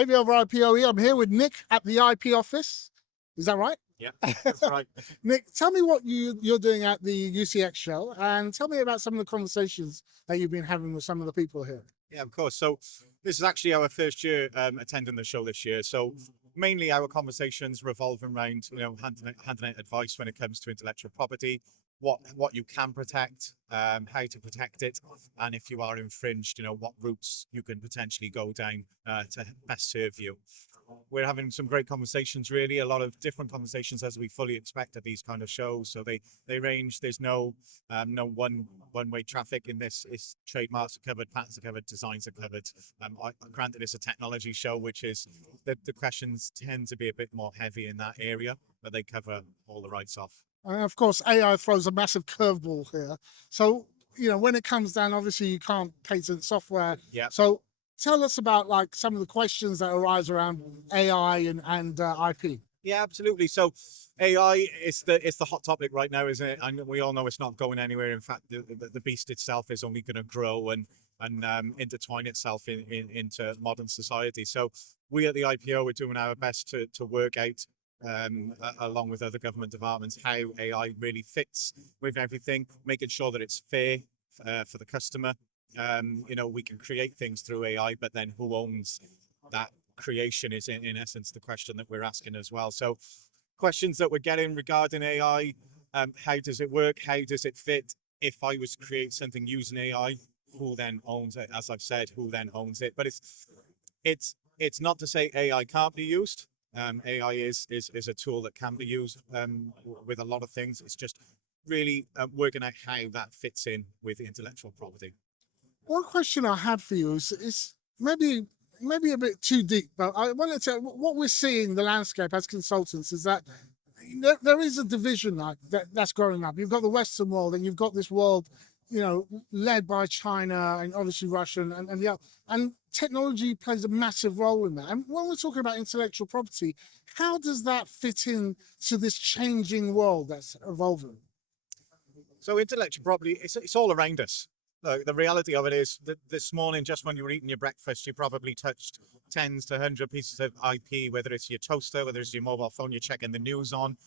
AV over IPO. I'm here with Nick at the IP office. Is that right? Yeah, that's right. Nick, tell me what you're doing at the UCX show, and tell me about some of the conversations that you've been having with some of the people here. Yeah, of course. So this is actually our first year attending the show this year. So mainly our conversations revolve around, handing out advice when it comes to intellectual property, what you can protect, how to protect it, and if you are infringed, what routes you can potentially go down to best serve you. We're having some great conversations, really, a lot of different conversations as we fully expect at these kind of shows. So they range. There's no one-way traffic in this. It's trademarks are covered, patents are covered, designs are covered. Granted, it's a technology show, which is the questions tend to be a bit more heavy in that area, but they cover all the rights off. And of course, AI throws a massive curveball here. So, when it comes down, obviously you can't patent software. Yeah. So tell us about like some of the questions that arise around AI and IP. Yeah, absolutely. So AI is the hot topic right now, isn't it? And we all know it's not going anywhere. In fact, the beast itself is only going to grow and intertwine itself into modern society. So we at the IPO are doing our best to work out, along with other government departments, how AI really fits with everything, making sure that it's fair for the customer. We can create things through AI, but then who owns that creation is in essence the question that we're asking as well. So questions that we're getting regarding AI, how does it work? How does it fit? If I was to create something using AI, who then owns it? As I've said, who then owns it? But it's not to say AI can't be used. AI is a tool that can be used with a lot of things. It's just really working out how that fits in with intellectual property. One question I had for you is maybe a bit too deep, but I wanted to. What we're seeing the landscape as consultants is that there is a division that's growing up. You've got the Western world, and you've got this world, led by China and obviously Russia and the other. And technology plays a massive role in that. And when we're talking about intellectual property, how does that fit in to this changing world that's evolving? So intellectual property, it's all around us. Look, the reality of it is that this morning, just when you were eating your breakfast, you probably touched tens to 100 pieces of IP, whether it's your toaster, whether it's your mobile phone, you're checking the news on.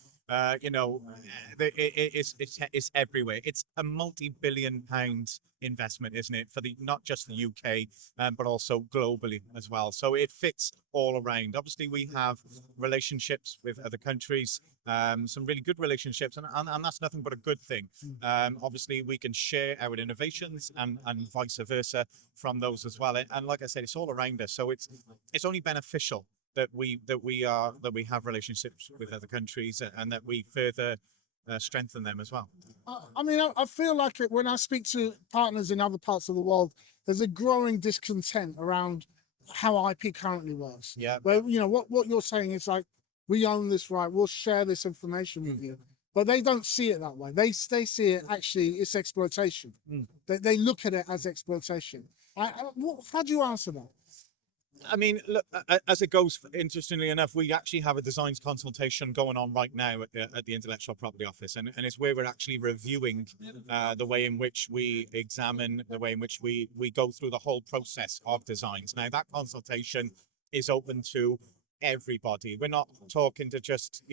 It's everywhere. It's a multi-billion-pound investment, isn't it, for not just the UK, but also globally as well. So it fits all around. Obviously, we have relationships with other countries, some really good relationships, and that's nothing but a good thing. Obviously, we can share our innovations and vice versa from those as well. And like I said, it's all around us. So it's only beneficial that we have relationships with other countries and that we further strengthen them as well. I feel like when I speak to partners in other parts of the world, there's a growing discontent around how IP currently works. Yeah. Where what you're saying is like, we own this right, we'll share this information with you, but they don't see it that way. They see it actually it's exploitation. They look at it as exploitation. How do you answer that? I mean, look, as it goes, interestingly enough, we actually have a designs consultation going on right now at the Intellectual Property Office, and it's where we're actually reviewing the way in which we examine, the way in which we go through the whole process of designs. Now, that consultation is open to everybody. We're not talking to just,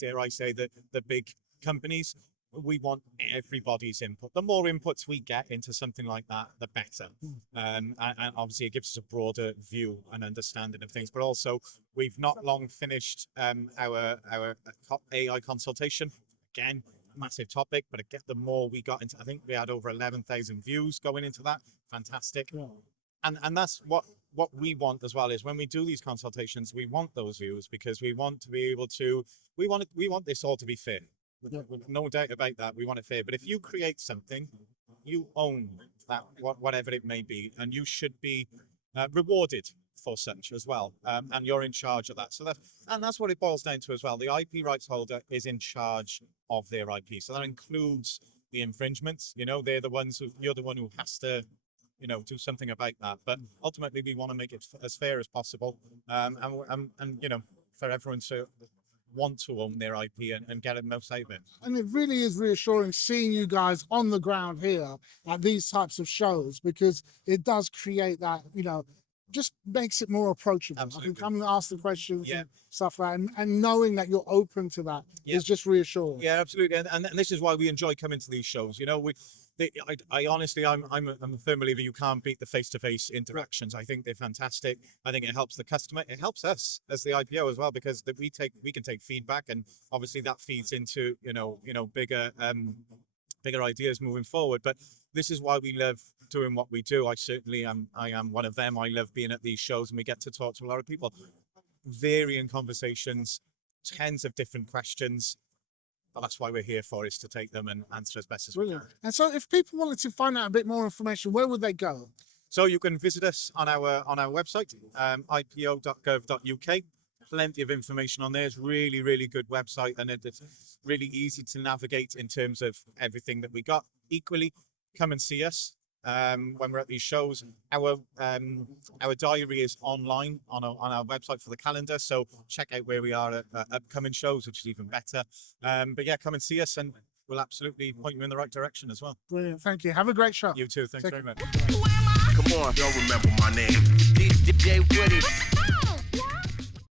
dare I say, the big companies. We want everybody's input. The more inputs we get into something like that, the better. And obviously it gives us a broader view and understanding of things. But also, we've not long finished our AI consultation. Again, massive topic, but again, the more we got into, I think we had over 11,000 views going into that. Fantastic. Yeah. And that's what we want as well, is when we do these consultations, we want those views because we want to be able to, we want this all to be fair. Yeah. No doubt about that. We want it fair. But if you create something, you own that, whatever it may be, and you should be rewarded for such as well. And you're in charge of that. So that's what it boils down to as well. The IP rights holder is in charge of their IP. So that includes the infringements. They're the ones you're the one who has to, do something about that. But ultimately, we want to make it as fair as possible. And for everyone to want to own their IP and get the most out of it. And it really is reassuring seeing you guys on the ground here at these types of shows, because it does create that, just makes it more approachable. I Absolutely. can come and ask the questions Yeah. and stuff like that, and knowing that you're open to that is just reassuring. Yeah, absolutely, and this is why we enjoy coming to these shows. You know, I honestly, I'm a firm believer you can't beat the face-to-face interactions. I think they're fantastic. I think it helps the customer. It helps us as the IPO as well, because we can take feedback, and obviously that feeds into bigger ideas moving forward. But this is why we love doing what we do. I am one of them. I love being at these shows, and we get to talk to a lot of people, varying conversations, tens of different questions. But that's why we're here for, is to take them and answer as best as we can. And so if people wanted to find out a bit more information, where would they go? So you can visit us on our website, ipo.gov.uk. Plenty of information on there. It's really, really good website, and it's really easy to navigate in terms of everything that we got. Equally, come and see us when we're at these shows. Our diary is online on our website for the calendar, so check out where we are at upcoming shows, which is even better. But yeah, come and see us, and we'll absolutely point you in the right direction as well. Brilliant. Thank you. Have a great show. You too. Thanks very much. Come on, y'all remember my name. DJ Woody.